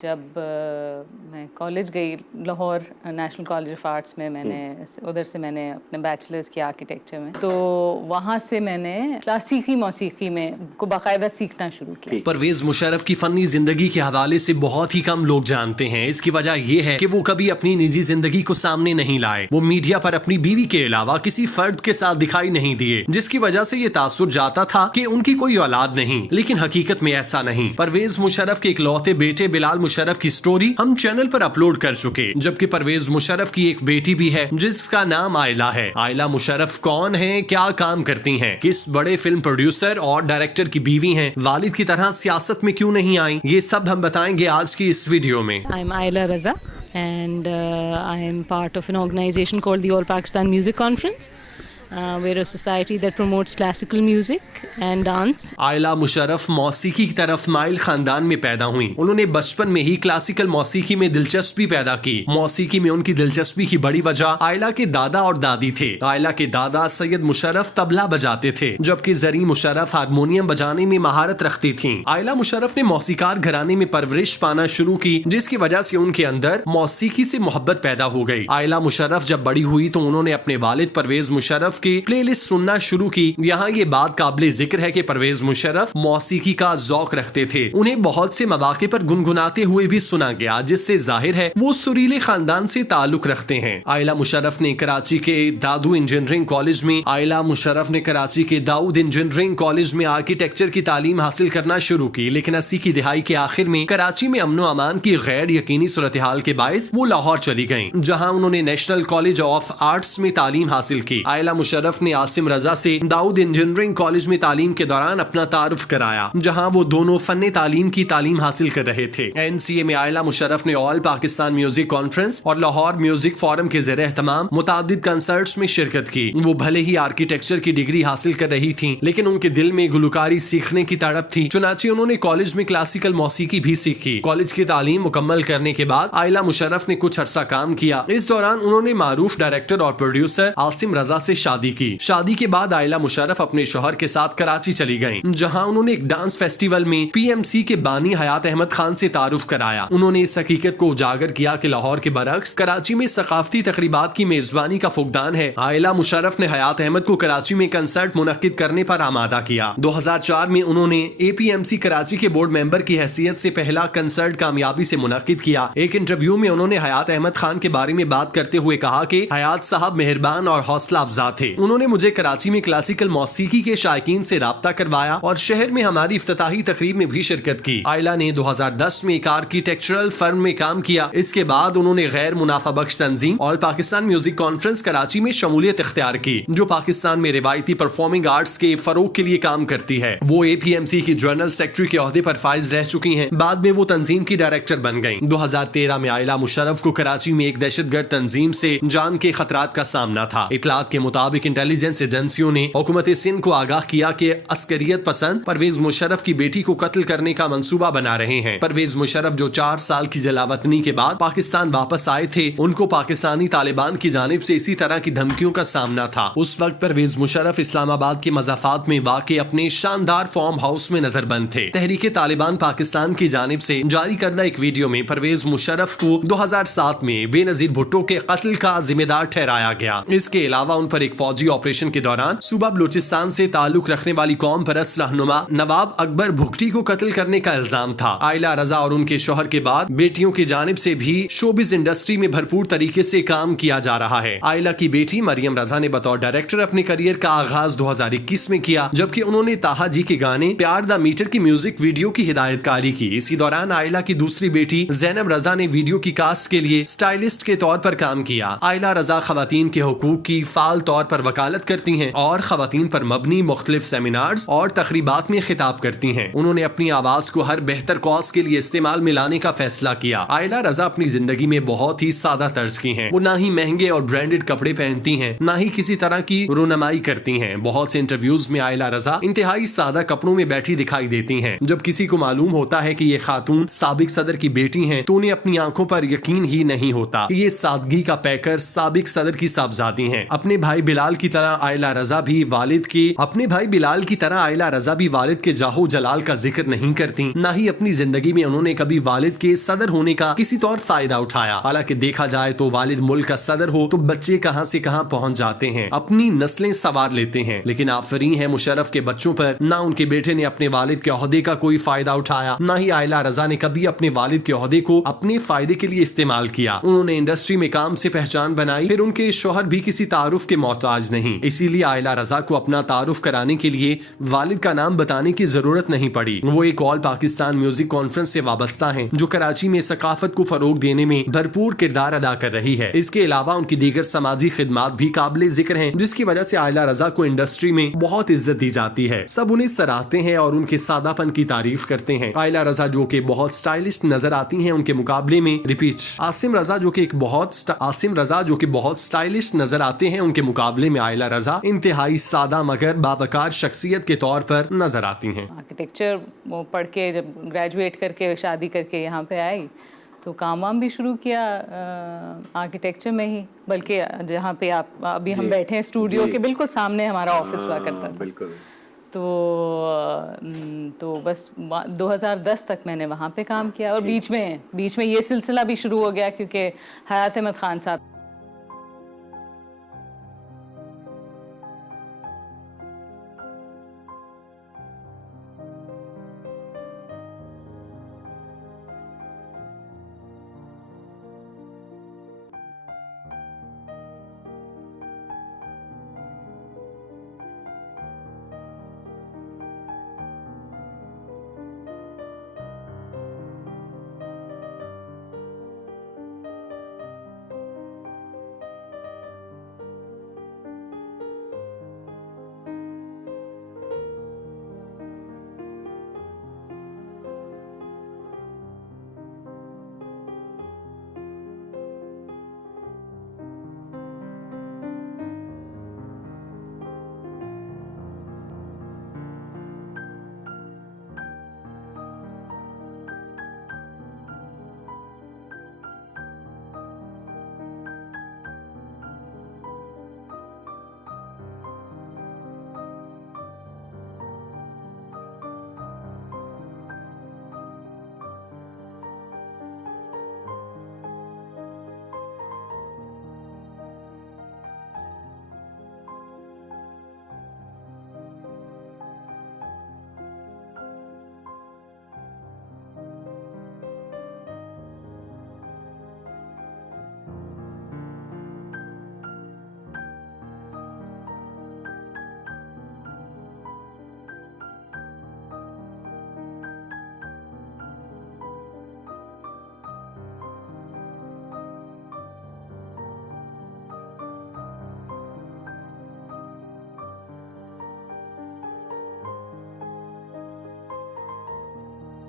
जब मैं कॉलेज गई Lahore national college of arts में, उधर से मैंने अपने बैचलर्स किया आर्किटेक्चर में। तो वहाँ से मैंने क्लासिकी मौसीकी में को बाकायदा सीखना शुरू किया। परवेज मुशर्रफ की फनी जिंदगी के हवाले से बहुत ही कम लोग जानते हैं। इसकी वजह यह है कि वो कभी अपनी निजी जिंदगी को सामने नहीं लाए। वो मीडिया पर अपनी बीवी के अलावा किसी फर्द के साथ दिखाई नहीं दिए, जिसकी वजह से ये तासुर जाता था कि उनकी कोई औलाद नहीं, लेकिन हकीकत में ऐसा नहीं। परवेज मुशर्रफ के इकलौते बेटे बिलाल मुशर्रफ की स्टोरी हम चैनल पर अपलोड कर चुके, जबकि परवेज मुशर्रफ की एक बेटी भी है जिसका नाम आयला है। आयला मुशर्रफ कौन है, क्या काम करती हैं, किस बड़े फिल्म प्रोड्यूसर और डायरेक्टर की बीवी हैं, वालिद की तरह सियासत में क्यों नहीं आई, ये सब हम बताएंगे आज की इस वीडियो में। आई एम आयला रजा and I am part of an organization called the All Pakistan Music Conference. We're a society that promotes classical music and dance. आयला मुशर्रफ मौसीकी की तरफ माइल खानदान में पैदा हुई। उन्होंने बचपन में ही क्लासिकल मौसीकी में दिलचस्पी पैदा की। मौसीकी में उनकी दिलचस्पी की बड़ी वजह आयला के दादा और दादी थे। आयला के दादा सैयद मुशर्रफ तबला बजाते थे, जबकि जरी मुशर्रफ हारमोनियम बजाने में महारत रखती थीं। आयला मुशर्रफ ने मौसीकार घराने में परवरिश पाना शुरू की, जिसकी वजह से उनके अंदर मौसीकी से मोहब्बत पैदा हो गई। आयला मुशर्रफ जब बड़ी हुई तो उन्होंने अपने वालिद परवेज मुशर्रफ की प्लेलिस्ट सुनना शुरू की। यहाँ ये बात काबिल जिक्र है कि परवेज मुशर्रफ मौसीकी का ज़ौक रखते थे। उन्हें बहुत से मौके पर गुनगुनाते हुए भी सुना गया, जिससे जाहिर है वो सुरीले खानदान से ताल्लुक रखते हैं। आयला मुशर्रफ ने कराची के दाऊद इंजीनियरिंग कॉलेज में आर्किटेक्चर की तालीम हासिल करना शुरू की, लेकिन 80 की दिहाई के आखिर में कराची में अमनो अमान की गैर यकीनी सूरत हाल के बायस वो लाहौर चली गयी, जहाँ उन्होंने नेशनल कॉलेज ऑफ आर्ट्स में तालीम हासिल की। आयला मुशर्रफ ने आसिम रजा से दाऊद इंजीनियरिंग कॉलेज में तालीम के दौरान अपना तारुफ कराया, जहां वो दोनों फन्ने तालीम की तालीम हासिल कर रहे थे। NCA में आयला मुशर्रफ ने ऑल पाकिस्तान म्यूजिक कॉन्फ्रेंस और लाहौर म्यूजिक फोरम के ज़रिए तमाम मुतादिद कंसर्ट्स में शिरकत की। वो भले ही आर्किटेक्चर की डिग्री हासिल कर रही थी, लेकिन उनके दिल में गुलकारी सीखने की तड़प थी। चुनाचे उन्होंने कॉलेज में क्लासिकल मौसीकी भी सीखी। कॉलेज की तालीम मुकम्मल करने के बाद आयला मुशर्रफ ने कुछ अरसा काम किया। इस दौरान उन्होंने मारूफ डायरेक्टर और प्रोड्यूसर आसिम रजा से शादी की। शादी के बाद आयला मुशर्रफ अपने शौहर के साथ कराची चली गईं, जहां उन्होंने एक डांस फेस्टिवल में PMC के बानी हयात अहमद खान से तारुफ कराया। उन्होंने इस हकीकत को उजागर किया कि लाहौर के बरक्स कराची में सकाफती तकरीबात की मेजबानी का फुकदान है। आयला मुशर्रफ ने हयात अहमद को कराची में कंसर्ट मुनक्किद करने पर आमादा किया। 2004 में उन्होंने APMC कराची के बोर्ड मेंबर की हैसियत से पहला कंसर्ट कामयाबी से मुनक्किद किया। एक इंटरव्यू में उन्होंने हयात अहमद खान के बारे में बात करते हुए कहा कि हयात साहब मेहरबान और हौसला अफजा थे। उन्होंने मुझे कराची में क्लासिकल मौसीकी के शायकीन से राब्ता करवाया और शहर में हमारी इफ्तिताही तकरीब में भी शिरकत की। आयला ने 2010 में एक आर्किटेक्चरल फर्म में काम किया। इसके बाद उन्होंने गैर मुनाफा बख्श तंजीम all Pakistan music conference Karachi में शमूलियत इख्तियार की, जो पाकिस्तान में रिवायती परफॉर्मिंग आर्ट्स के फरोग के लिए काम करती है। वो APMC की जनरल सेक्रेटरी के ओहदे पर फाइज रह चुकी हैं। बाद में वो तंजीम की डायरेक्टर बन गयी। 2013 में आयला मुशर्रफ को कराची में एक दहशतगर्द तंजीम से जान के खतरात का सामना था। इतलात के मुताबिक इंटेलिजेंस एजेंसियों ने हुकूमत सिंध को आगाह किया कि अस्करियत पसंद परवेज मुशर्रफ की बेटी को कत्ल करने का मंसूबा बना रहे हैं। परवेज मुशर्रफ जो 4 साल की जलावतनी के बाद पाकिस्तान वापस आए थे, उनको पाकिस्तानी तालिबान की जानिब से इसी तरह की धमकियों का सामना था। उस वक्त परवेज मुशर्रफ इस्लामाबाद के मज़ाफात में वाक़ अपने शानदार फार्म हाउस में नजरबंद थे। तहरीके तालिबान पाकिस्तान की जानिब से जारी करदा एक वीडियो में परवेज मुशर्रफ को 2007 में बेनजीर भुट्टो के कत्ल का जिम्मेदार ठहराया गया। इसके अलावा उन पर एक फौजी ऑपरेशन के दौरान सूबा बलूचिस्तान से ताल्लुक रखने वाली कौम परस्त रहनुमा नवाब अकबर भुगटी को कत्ल करने का इल्जाम था। आयला रजा और उनके शौहर के बाद बेटियों की जानिब से भी शोबिज इंडस्ट्री में भरपूर तरीके से काम किया जा रहा है। आयला की बेटी मरियम रजा ने बतौर डायरेक्टर अपने करियर का आगाज 2021 में किया, जबकि उन्होंने ताहा जी के गाने प्यार द मीटर की म्यूजिक वीडियो की हिदायतकारी की। इसी दौरान आयला की दूसरी बेटी जैनब रजा ने वीडियो की कास्ट के लिए स्टाइलिस्ट के तौर पर काम किया। आयला रजा खवातीन के हुकूक की फाल तौर पर वकालत करती हैं और खवातीन पर मबनी मुख्तलिफ सेमिनार्स और तकरीबात में खिताब करती हैं। उन्होंने अपनी आवाज को हर बेहतर कॉज के लिए इस्तेमाल में लाने का फैसला किया। आयला रजा अपनी जिंदगी में बहुत ही सादा तर्ज की हैं। वो ना ही महंगे और ब्रांडेड कपड़े पहनती हैं, ना ही किसी तरह की रुनमाई करती हैं। बहुत से इंटरव्यूज में आयला रजा इंतहाई सादा कपड़ों में बैठी दिखाई देती हैं। जब किसी को मालूम होता है कि ये खातून साबिक सदर की बेटी हैं, तो उन्हें अपनी आंखों पर यकीन ही नहीं होता कि ये सादगी का पैकर साबिक सदर की साहबजादी हैं। अपने भाई बिलाल की तरह आयला रजा भी वालिद के जाहो जलाल का जिक्र नहीं करती, न ही अपनी जिंदगी में उन्होंने कभी वालिद के सदर होने का किसी तौर फायदा उठाया। हालांकि देखा जाए तो वालिद मुल्क का सदर हो तो बच्चे कहां से कहां पहुंच जाते हैं, अपनी नस्लें सवार लेते हैं, लेकिन आफरीन है मुशर्रफ के बच्चों पर न उनके बेटे ने अपने वालिद के ओहदे का कोई फायदा उठाया, न ही आयला रजा ने कभी अपने वालिद के ओहदे को अपने फायदे के लिए इस्तेमाल किया। उन्होंने इंडस्ट्री में काम से पहचान बनाई, फिर उनके शोहर भी किसी तारुफ के मोहताज नहीं, इसीलिए आयला रजा को अपना तारुफ कराने के लिए वालिद का नाम बताने की जरूरत नहीं पड़ी। वो एक ऑल पाकिस्तान म्यूजिक कॉन्फ्रेंस से वाबस्ता हैं, जो कराची में सकाफत को फरोग देने में भरपूर किरदार अदा कर रही है। इसके अलावा उनकी दीगर समाजी खिदमात भी काबिल जिक्र हैं, जिसकी वजह से आयला रजा को इंडस्ट्री में बहुत इज्जत दी जाती है। सब उन्हें सराहते हैं और उनके सादापन की तारीफ करते हैं। आयला रजा जो कि बहुत स्टाइलिश नजर आती हैं, उनके मुकाबले में आसिम रजा जो कि बहुत स्टाइलिश नजर आते हैं, उनके मुकाबले में आयला रजा इंतहाई सादा मगर बावकार शख्सियत के तौर पर नजर आती हैं। आर्किटेक्चर पढ़ के जब ग्रेजुएट करके शादी करके यहाँ पे आई तो काम वाम भी शुरू किया आर्किटेक्चर में ही, बल्कि जहाँ पे आप अभी हम बैठे हैं स्टूडियो के बिल्कुल सामने हमारा ऑफिस हुआ करता था। बिल्कुल। तो बस 2010 तक मैंने वहाँ पे काम किया और बीच में ये सिलसिला भी शुरू हो गया क्योंकि हयात अहमद खान साहब